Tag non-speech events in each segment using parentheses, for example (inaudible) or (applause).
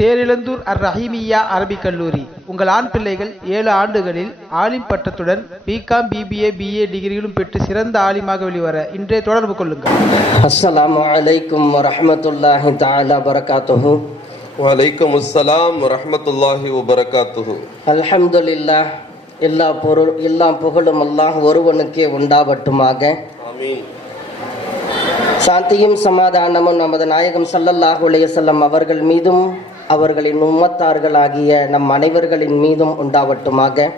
தேரிழந்தூர் அர் ரஹீமியா அரபிக் கல்லூரி. உங்கள் ஆண் பிள்ளைகள் ஏழு ஆண்டுகளில் ஆலிம் பட்டத்துடன் பிகாம் பிபிஏ பிஏ டிகிரிகளும் பெற்று சிறந்த ஆலிமாக வெளிவர இன்றே தொடர்பு கொள்ளுங்கள். அஸ்ஸலாமு அலைக்கும் வரஹ்மத்துல்லாஹி தஆலா பரகாத்துஹு. வலைக்கம் அஸ்ஸலாம் வரஹ்மத்துல்லாஹி வபரகாத்துஹு. அல்ஹம்துலில்லாஹ் எல்லா பொருள் எல்லா புகழும் அல்லாஹ் ஒருவனுக்கே உண்டாவட்டுமாக. ஆமீன். சாந்தியும் சமாதானமும் நமது நாயகம் ஸல்லல்லாஹு அலைஹி வஸல்லம் அவர்கள் மீதும் அவர்களின் உம்மத்தார்களாகிய நம் அனைவர்களின் மீதும் உண்டாவட்டுமாக.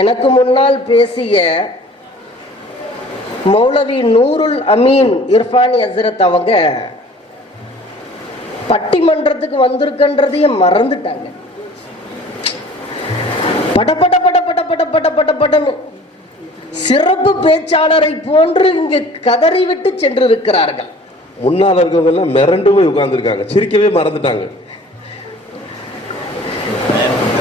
எனக்கு முன்னால் பேசிய மௌலவி நூருல் அமீன் இர்ஃபானி ஹசரத் அவங்க பட்டிமன்றத்துக்கு வந்திருக்கன்றதையும் மறந்துட்டாங்க. படப்பட பட பட பட பட சிறப்பு பேச்சாளரை போன்று இங்கு கதறிவிட்டு சென்றிருக்கிறார்கள். முன்னால் இருக்கவங்க எல்லாம் மிரண்டு போய் உட்கார்ந்துருக்காங்க. சிரிக்கவே மறந்துட்டாங்க.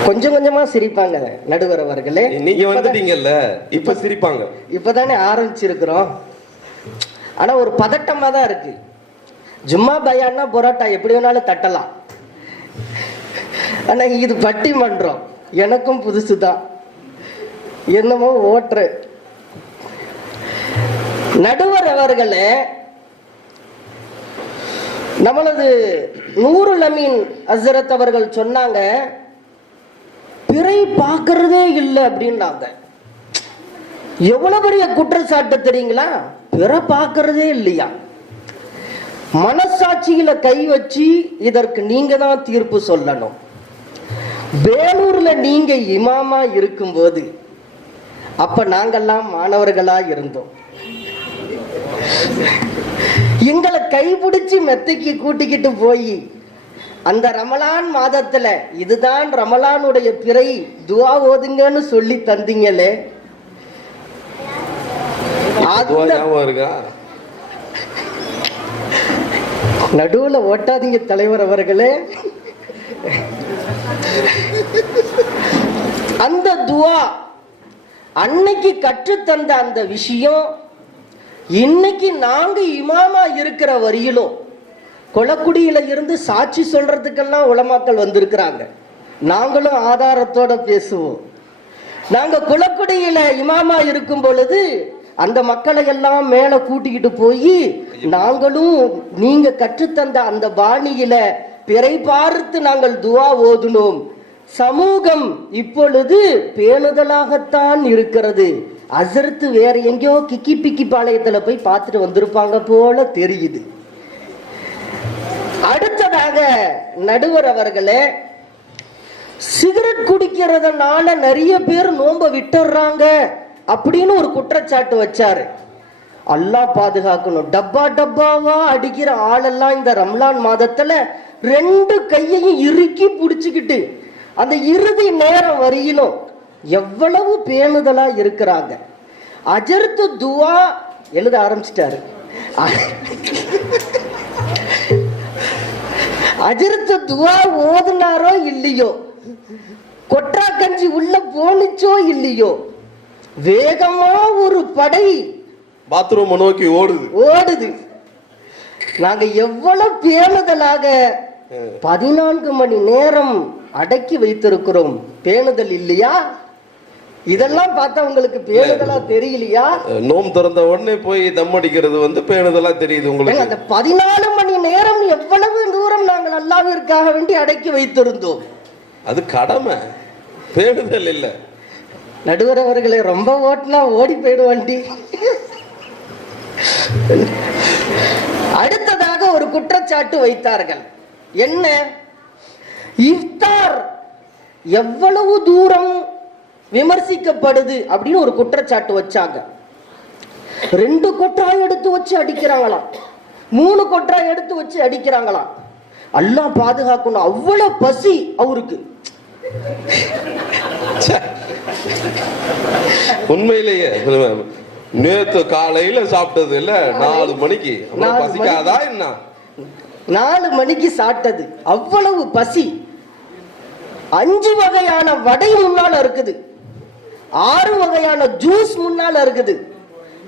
கொஞ்சம் கொஞ்சமா சிரிப்பாங்க நடுவர் அவர்களே நீங்க வந்துட்டீங்கல்ல. இப்ப சிரிப்பாங்க. இப்பதானே ஆரம்பிச்சிருக்கிறோம். ஆனா ஒரு பதட்டமா தான் இருக்கு. ஜும்மா பயான்னா பொரோட்டா எப்படி வேணாலும் தட்டலாம். ஆனா இது பட்டிமன்றம். எனக்கும் புதுசுதான் என்னமோ ஓட்டுற. நடுவர் அவர்களே நம்மளது நூருல் அமீன் அசரத் அவர்கள் சொன்னாங்க பிறை பார்க்கறதே இல்லை அப்படின்னாங்க. எவ்வளவு பெரிய குற்றச்சாட்டு தெரியுங்களா? பிற பார்க்கறதே இல்லையா? மனசாட்சியில கை வச்சு இதற்கு நீங்க தான் தீர்ப்பு சொல்லணும். வேலூர்ல நீங்க இமாமா இருக்கும்போது அப்ப நாங்கெல்லாம் மாணவர்களா இருந்தோம். எங்களை கைபிடிச்சு மெத்தைக்கு கூட்டிக்கிட்டு போய் அந்த ரமலான் மாதத்துல இதுதான் ரமலானுடைய பிறை துவா ஓதுங்கன்னு சொல்லி தந்தீங்களே. நடுவுல ஓட்டாதீங்க தலைவர் அவர்களே. அந்த துவா அன்னைக்கு கற்றுத்தந்த அந்த விஷயம் இன்னைக்கு நாங்க இமாமா இருக்கிற வரியிலும் கொலக்குடியில இருந்து சாட்சி சொல்றதுக்கெல்லாம் உலமாக்கள் வந்திருக்கிறாங்க. நாங்களும் ஆதாரத்தோட பேசுவோம். நாங்க குளக்குடியில இமாமா இருக்கும் பொழுது அந்த மக்களை எல்லாம் மேல கூட்டிக்கிட்டு போய் நாங்களும் நீங்க கற்றுத்தந்த அந்த பாணியில பிறை பார்த்து நாங்கள் துவா ஓதுனோம். சமூகம் இப்பொழுது பேணுதலாகத்தான் இருக்கிறது. அசர்த்து வேற எங்கேயோ கிக்கி பிக்கி பாளையத்துல போய் பார்த்துட்டு வந்திருப்பாங்க போல தெரியுது. அடுத்ததாக நடுவர் அவர்களே சிகரெட் குடிக்கிறதுனால நிறைய பேர் நோம்ப விட்டுறாங்க அப்படின்னு ஒரு குற்றச்சாட்டு வச்சாரு. அல்லா பாதுகாக்கணும். டப்பா டப்பாவா அடிக்கிற ஆளெல்லாம் இந்த ரம்லான் மாதத்துல ரெண்டு கையையும் இறுக்கி பிடிச்சுக்கிட்டு அந்த இறுதி நேரம் வரையிலும் எவ்வளவு பேணுதலா இருக்கிறாங்க. அஜர்த்து துவா எழுத ஆரம்பிச்சிட்டாரு. அஜர்த்து துவா ஓதுனாரோ இல்லையோ? கொற்றா கஞ்சி உள்ள போனுச்சோ இல்லையோ? வேகமா ஒரு படை பாத்ரூம் நோக்கி ஓடுது. ஓடுது. நாங்க எவ்வளவு பேணுதலாக பதினான்கு மணி நேரம் அடக்கி வைத்திருக்கிறோம். பேணுதல் இல்லையா? இதெல்லாம் பார்த்தா உங்களுக்கு பேணுதலா தெரியலையா? நோம் திறந்த உடனே போய் தம் அடிக்கிறது வந்து பேணுதலா தெரியுது உங்களுக்கு. அந்த பதினாலு மணி நேரம் எவ்வளவு தூரம் நாங்கள் அல்லாவிற்காக வேண்டி அடக்கி வைத்திருந்தோம்? அது கடமை. பேணுதல் இல்ல. நடுவர் அவர்களை ரொம்ப ஓட்டினா ஓடி போயிடும் வண்டி. அடுத்ததாக ஒரு குற்றச்சாட்டு வைத்தார்கள். என்ன? இஃப்தார். எவ்வளவு தூரம் விமர்சிக்கப்படுது அப்படின்னு ஒரு குற்றச்சாட்டு வச்சாங்க. ரெண்டு கொட்டாய் எடுத்து வச்சு அடிக்கிறாங்களாம். மூணு கொட்டாய் எடுத்து வச்சு அடிக்கிறாங்களாம். அல்லாஹ் பாதுகாக்கணும். அவ்வளவு பசி அவருக்கு. உண்மையிலேயே நேத்து காலையில சாப்பிட்டது இல்ல நாலு மணிக்கு. பசிக்காதா என்ன? நாலு மணிக்கு சாப்பிட்டது. அவ்வளவு பசி. அஞ்சு வகையான வடை முன்னால இருக்குது. ஆறு வகையான ஜூஸ் முன்னால இருக்குது.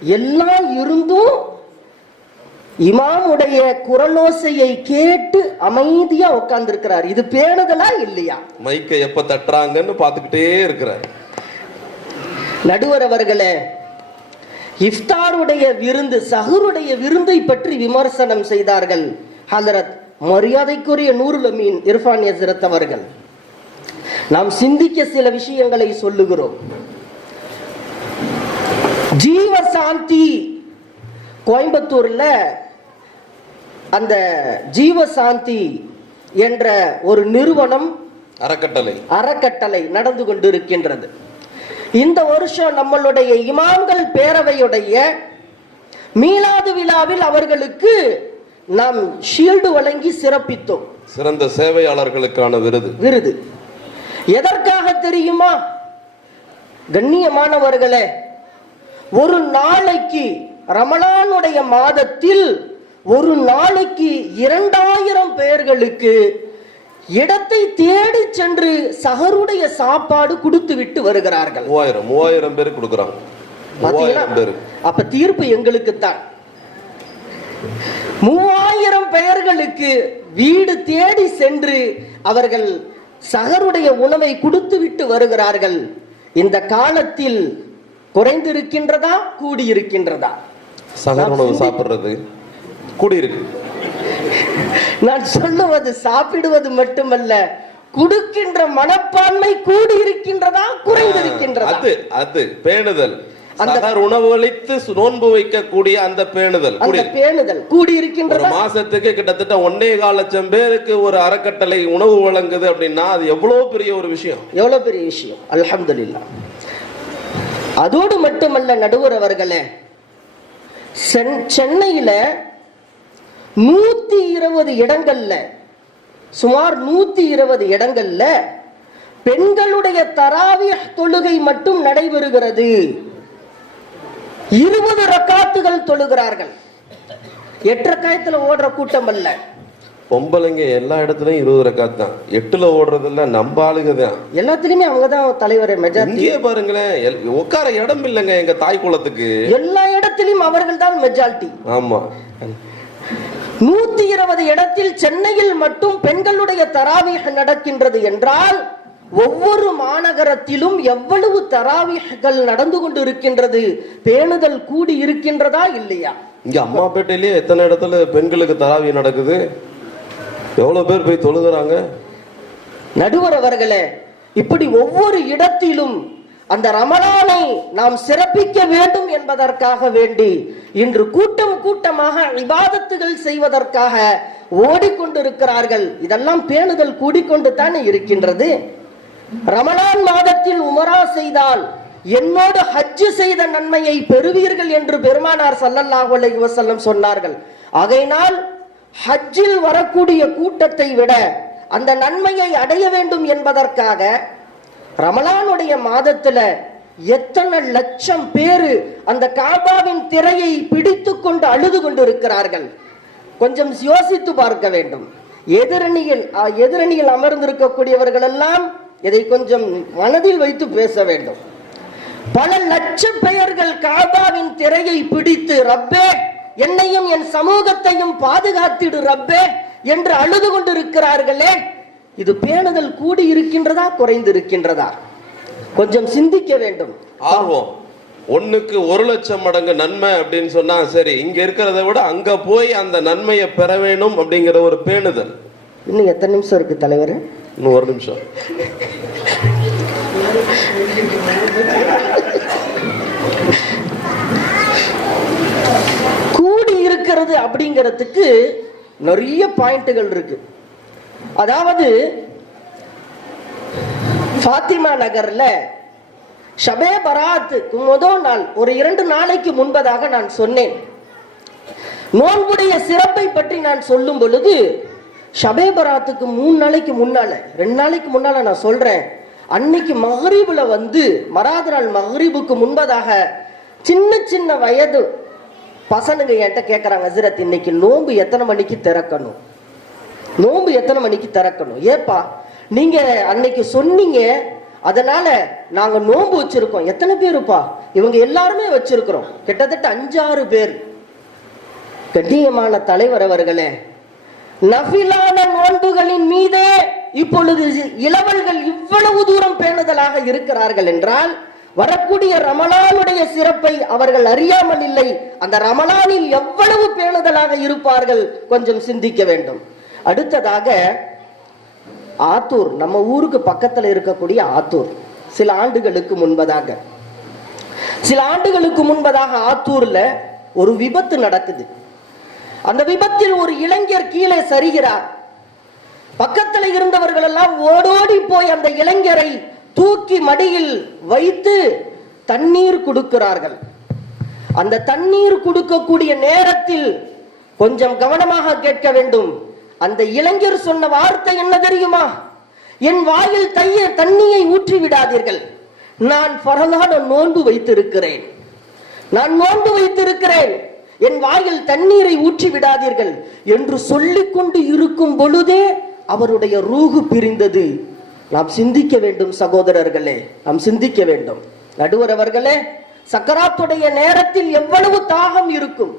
எல்லாம் இருந்தும் இமாமுடைய குரலோசையை கேட்டு அமைதியா உட்கார்ந்திருக்கிறார் இது பேணுதலா இல்லையா? மைக்கை எப்ப தட்டுறாங்கன்னு பாத்துக்கிட்டே இருக்கிறார். நடுவர் அவர்களே இஃப்தாருடைய விருந்து சஹருடைய விருந்தை பற்றி விமர்சனம் செய்தார்கள். ஹலரத் மரியாதைக்குரிய நூருல் அமீன் இர்ஃபான் எஸ்ரத் அவர்கள். நாம் சிந்திக்க சில விஷயங்களை சொல்லுகிறோம். ஜீவசாந்தி. கோயம்புத்தூர்ல அந்த ஜீவசாந்தி என்ற ஒரு நிறுவனம் அறக்கட்டளை. அறக்கட்டளை நடந்து கொண்டிருக்கின்றது. இந்த வருஷம் நம்மளுடைய இமாம்கள் பேரவையுடைய மீலாது விழாவில் அவர்களுக்கு நாம் ஷீல்டு வழங்கி சிறப்பித்தோம். சிறந்த சேவையாளர்களுக்கான விருது. விருது. எதற்காக தெரியுமா? கண்ணியமானவர்களே ஒரு நாளைக்கு ரமலானுடைய மாதத்தில் ஒரு நாளைக்கு இரண்டாயிரம் பேர்களுக்கு இடத்தை தேடி சென்று சகருடைய சாப்பாடு கொடுத்து விட்டு வருகிறார்கள். மூவாயிரம் மூவாயிரம் பேர் கொடுக்குறாங்க? அப்ப தீர்ப்பு எங்களுக்குத்தான் மூவாயிரம் பெயர்களுக்கு வீடு தேடி சென்று அவர்கள் சகருடைய உணவை கொடுத்து விட்டு வருகிறார்கள். இந்த காலத்தில் குறைந்திருக்கின்றதா? கூடியிருக்கின்றதா? சகர் உணவு சாப்பிடுறது கூடியிருக்கு. நான் சொல்லுவது சாப்பிடுவது மட்டுமல்ல கொடுக்கின்ற மனப்பான்மை கூடியிருக்கின்றதா? குறைந்திருக்கின்றதா? அது அது பேணுதல். அந்த- உணவளித்து நோன்பு வைக்கக்கூடிய அந்த பேணுதல் பேணுதல் ஒரு கூடியிருக்கின்றதா மாசத்துக்கு கிட்டத்தட்ட ஒன்னே கால் லட்சம் பேருக்கு ஒரு அறக்கட்டளை உணவு வழங்குது அப்படின்னா அது எவ்வளவு பெரிய ஒரு விஷயம்? எவ்வளவு பெரிய விஷயம்? அல்ஹம்துலில்லாஹ். அதோடு மட்டுமல்ல நடுவர் அவர்களே சென்- சென்னையில நூத்தி இருபது இடங்கள்ல சுமார் நூத்தி இருபது இடங்கள்ல பெண்களுடைய தராவிய தொழுகை மட்டும் நடைபெறுகிறது. இருபது ரக்காத்துகள் தொழுகிறார்கள். எட்டு ரக்காயத்தில் ஓடுற கூட்டம் அல்ல. பொம்பளைங்க எல்லா இடத்துலயும் இருபது ரக்காத் தான். எட்டுல ஓடுறதுல நம்ம ஆளுங்க தான். எல்லாத்துலயுமே அவங்கதான் தலைவர் மெஜாரிட்டி. பாருங்களேன் உட்கார இடம் இல்லைங்க எங்க தாய் குலத்துக்கு. எல்லா இடத்திலும் அவர்கள் தான் மெஜாரிட்டி. ஆமா. நூத்தி இருபது இடத்தில் சென்னையில் மட்டும் பெண்களுடைய தராவீஹ் நடக்கின்றது என்றால் ஒவ்வொரு மாநகரத்திலும் எவ்வளவு தராவீஹ்கள் நடந்து கொண்டு இருக்கின்றது பேணுதல் கூடி இருக்கின்றதா இல்லையா? இங்க அம்மாப்பேட்டையிலேயே எத்தனை இடத்துல பெண்களுக்கு தராவி நடக்குது? எவ்வளவு பேர் போய் தொழுகிறாங்க? நடுவர் அவர்களே இப்படி ஒவ்வொரு இடத்திலும் அந்த ரமலானை நாம் சிறப்பிக்க வேண்டும் என்பதற்காக வேண்டி இன்று கூட்டம் கூட்டமாக விவாதத்துகள் செய்வதற்காக ஓடிக்கொண்டிருக்கிறார்கள். இதெல்லாம் பேணுதல் கூடிக்கொண்டு தானே இருக்கின்றது. ரமலான் மாதத்தில் உமரா செய்தால் என்னோடு ஹஜ்ஜு செய்த நன்மையை பெறுவீர்கள் என்று பெருமானார் ஸல்லல்லாஹு அலைஹி வஸல்லம் சொன்னார்கள். ஆகையினால் ஹஜ்ஜில் வரக்கூடிய கூட்டத்தை விட அந்த நன்மையை அடைய வேண்டும் என்பதற்காக ரமலானுடைய மாதத்துல எத்தனை லட்சம் பேரு அந்த காபாவின் திரையை பிடித்து கொண்டு அழுது கொண்டிருக்கிறார்கள். கொஞ்சம் யோசித்து பார்க்க வேண்டும். எதிரணியில் எதிரணியில் அமர்ந்திருக்கக்கூடியவர்கள் எல்லாம் இதை கொஞ்சம் மனதில் வைத்து பேச வேண்டும். பல லட்சம் பெயர்கள் காபாவின் திரையை பிடித்து ரப்பே என்னையும் என் சமூகத்தையும் பாதுகாத்திடு ரப்பே என்று அழுது கொண்டிருக்கிறார்களே. இது பேணுதல் கூடி இருக்கின்றதா குறைந்து இருக்கின்றதா கொஞ்சம் சிந்திக்க வேண்டும். ஆர்வம். ஒண்ணுக்கு ஒரு லட்சம் மடங்கு நன்மை அப்படின்னு சொன்னா சரி இங்க இருக்கிறத விட அங்க போய் அந்த நன்மையை பெற வேணும் அப்படிங்கிற ஒரு பேணுதல். இன்னும் எத்தனை நிமிஷம் இருக்கு தலைவர்? இன்னும் ஒரு நிமிஷம் (laughs) கூடி இருக்கிறது அப்படிங்கிறதுக்கு நிறைய பாயிண்ட்டுகள் இருக்கு. அதாவது ஃபாத்திமா நகர்ல ஷபே பராத்துக்கு முதல் நாள் ஒரு இரண்டு நாளைக்கு முன்பதாக நான் சொன்னேன். நோன்புடைய சிறப்பை பற்றி நான் சொல்லும் பொழுது ஷபே பராத்துக்கு மூணு நாளைக்கு முன்னால ரெண்டு நாளைக்கு முன்னால நான் சொல்றேன். அன்னைக்கு மஹ்ரீபுல வந்து மறாத நாள் மஹ்ரீபுக்கு முன்பதாக சின்ன சின்ன வயது பசனுங்க என்கிட்ட கேட்குறாங்க ஹசரத் இன்னைக்கு நோன்பு எத்தனை மணிக்கு திறக்கணும்? நோன்பு எத்தனை மணிக்கு திறக்கணும்? ஏப்பா நீங்க அன்னைக்கு சொன்னீங்க அதனால நாங்க நோன்பு வச்சிருக்கோம். எத்தனை பேருப்பா? இவங்க எல்லாருமே வச்சிருக்கிறோம். கிட்டத்தட்ட அஞ்சாறு பேர். கண்ணியமான தலைவர் அவர்களே நஃபிலான நோன்புகளின் மீதே இப்பொழுது இளவல்கள் இவ்வளவு தூரம் பேணுதலாக இருக்கிறார்கள் என்றால் வரக்கூடிய ரமலானுடைய சிறப்பை அவர்கள் அறியாமல் இல்லை. அந்த ரமலானில் எவ்வளவு பேணுதலாக இருப்பார்கள் கொஞ்சம் சிந்திக்க வேண்டும். அடுத்ததாக ஆத்தூர் நம்ம ஊருக்கு பக்கத்துல இருக்கக்கூடிய ஆத்தூர். சில ஆண்டுகளுக்கு முன்பதாக. சில ஆண்டுகளுக்கு முன்பதாக ஆத்தூர்ல ஒரு விபத்து நடக்குது. அந்த விபத்தில் ஒரு இளைஞர் கீழே சரிகிறார். பக்கத்துல இருந்தவர்கள் எல்லாம் ஓடோடி போய் அந்த இளைஞரை தூக்கி மடியில் வைத்து தண்ணீர் கொடுக்கிறார்கள். அந்த தண்ணீர் கொடுக்கக்கூடிய நேரத்தில் கொஞ்சம் கவனமாக கேட்க வேண்டும். அந்த இளைஞர் சொன்ன வார்த்தை என்ன தெரியுமா? என் வாயில் தைய தண்ணியை ஊற்றி விடாதீர்கள். நான் பரலான நோன்பு வைத்திருக்கிறேன். நான் நோன்பு வைத்திருக்கிறேன். என் வாயில் தண்ணீரை ஊற்றி விடாதீர்கள் என்று சொல்லிக்கொண்டு இருக்கும் பொழுதே அவருடைய ரூகு பிரிந்தது. நாம் சிந்திக்க வேண்டும் சகோதரர்களே. நாம் சிந்திக்க வேண்டும். நடுவர் அவர்களே சக்கராத்துடைய நேரத்தில் எவ்வளவு தாகம் இருக்கும்.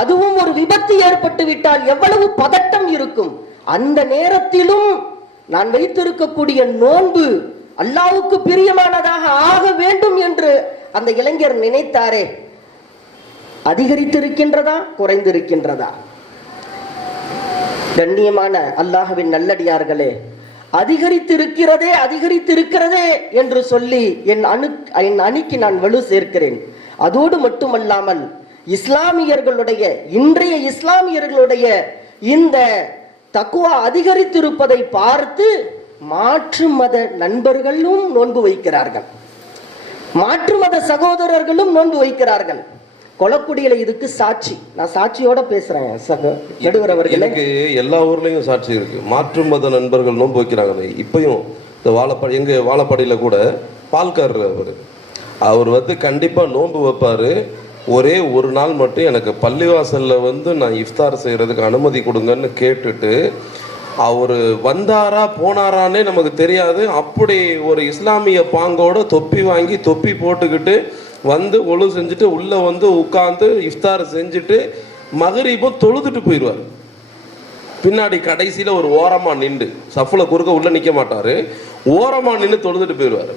அதுவும் ஒரு விபத்து ஏற்பட்டு விட்டால் எவ்வளவு பதட்டம் இருக்கும். அந்த நேரத்திலும் நான் வைத்திருக்கக்கூடிய நோன்பு அல்லாவுக்கு பிரியமானதாக ஆக வேண்டும் என்று அந்த இளைஞர் நினைத்தாரே. அதிகரித்திருக்கின்றதா குறைந்திருக்கின்றதா? கண்ணியமான அல்லாஹுவின் நல்லடியார்களே அதிகரித்திருக்கிறதே அதிகரித்திருக்கிறதே என்று சொல்லி என் அணு என் அணிக்கு நான் வலு சேர்க்கிறேன். அதோடு மட்டுமல்லாமல் இஸ்லாமியர்களுடைய இன்றைய இஸ்லாமியர்களுடைய இந்த தக்குவா அதிகரித்திருப்பதை பார்த்து மாற்று மத நண்பர்களும் நோன்பு வைக்கிறார்கள். மாற்று மத சகோதரர்களும் நோன்பு வைக்கிறார்கள். கொலக்குடியில இதுக்கு சாட்சி. நான் சாட்சியோட பேசுறேன் சக. எனக்கு எல்லா ஊர்லயும் சாட்சி இருக்கு. மாற்று மத நண்பர்கள் நோன்பு வைக்கிறாங்க இப்பயும் இந்த வாழப்பாடி எங்க வாழப்பாடியில கூட பால்காரர் அவர். அவர் வந்து கண்டிப்பா நோன்பு வைப்பாரு. ஒரே ஒரு நாள் மட்டும் எனக்கு பள்ளிவாசல்ல வந்து நான் இஃப்தார் செய்யறதுக்கு அனுமதி கொடுங்கன்னு கேட்டுட்டு அவர் வந்தாரா போனாரான்னே நமக்கு தெரியாது. அப்படி ஒரு இஸ்லாமிய பாங்கோட தொப்பி வாங்கி தொப்பி போட்டுக்கிட்டு வந்து ஒழு செஞ்சுட்டு உள்ளே வந்து உட்காந்து இஃப்தார் செஞ்சுட்டு மகரீபும் தொழுதுட்டு போயிடுவார். பின்னாடி கடைசியில் ஒரு ஓரமாக நின்று சஃபில் குறுக்க உள்ளே நிற்க மாட்டார். ஓரமாக நின்று தொழுதுட்டு போயிடுவாரு.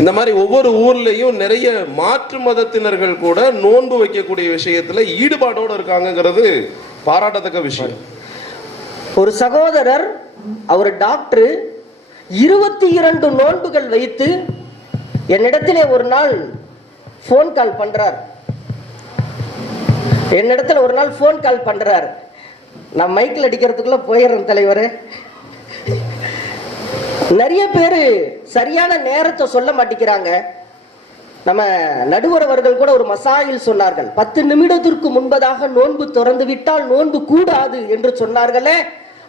இந்த மாதிரி ஒவ்வொரு ஊர்லேயும் நிறைய மாற்று மதத்தினர்கள் கூட நோன்பு வைக்கக்கூடிய விஷயத்தில் ஈடுபாடோடு இருக்காங்கங்கிறது பாராட்டத்தக்க விஷயம். ஒரு சகோதரர் அவர் டாக்டர் இருபத்தி இரண்டு நோன்புகள் வைத்து என்னிடத்திலே ஒரு நாள் ஃபோன் கால் பண்றார். என்னிடத்துல ஒரு நாள் ஃபோன் கால் பண்றார். நான் மைக்கில் அடிக்கிறதுக்குள்ள போயிடுறேன் தலைவர். நிறைய பேர் சரியான நேரத்தை சொல்ல மாட்டேங்கிறாங்க. நம்ம நடுவர் அவர்கள் கூட ஒரு மசாயில் சொன்னார்கள். பத்து நிமிடத்திற்கு முன்பதாக நோன்பு திறந்து விட்டால் நோன்பு கூடாது என்று சொன்னார்களே.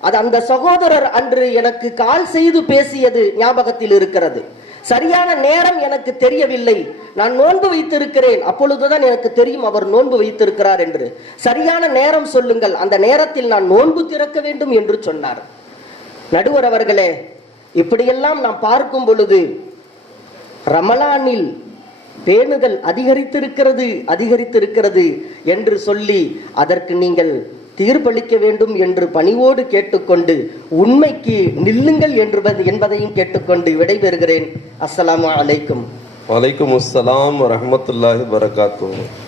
அது அந்த சகோதரர் அன்று எனக்கு கால் செய்து பேசியது ஞாபகத்தில் இருக்கிறது. சரியான நேரம் எனக்கு தெரியவில்லை. நான் நோன்பு வைத்திருக்கிறேன். அப்பொழுதுதான் எனக்கு தெரியும் அவர் நோன்பு வைத்திருக்கிறார் என்று. சரியான நேரம் சொல்லுங்கள். அந்த நேரத்தில் நான் நோன்பு திறக்க வேண்டும் என்று சொன்னார். நடுவர் அவர்களே இப்படியெல்லாம் நாம் பார்க்கும் பொழுது ரமலானில் பேணுதல் அதிகரித்திருக்கிறது அதிகரித்திருக்கிறது என்று சொல்லி அதற்கு நீங்கள் தீர்ப்பளிக்க வேண்டும் என்று பணிவோடு கேட்டுக்கொண்டு உண்மைக்கு நில்லுங்கள் என்று என்பதையும் கேட்டுக்கொண்டு விடைபெறுகிறேன். அஸ்லாம் அலைக்கும். வலைக்கும் அஸ்ஸலாம் வரமத்துல்லாஹி வரகாத்தூர்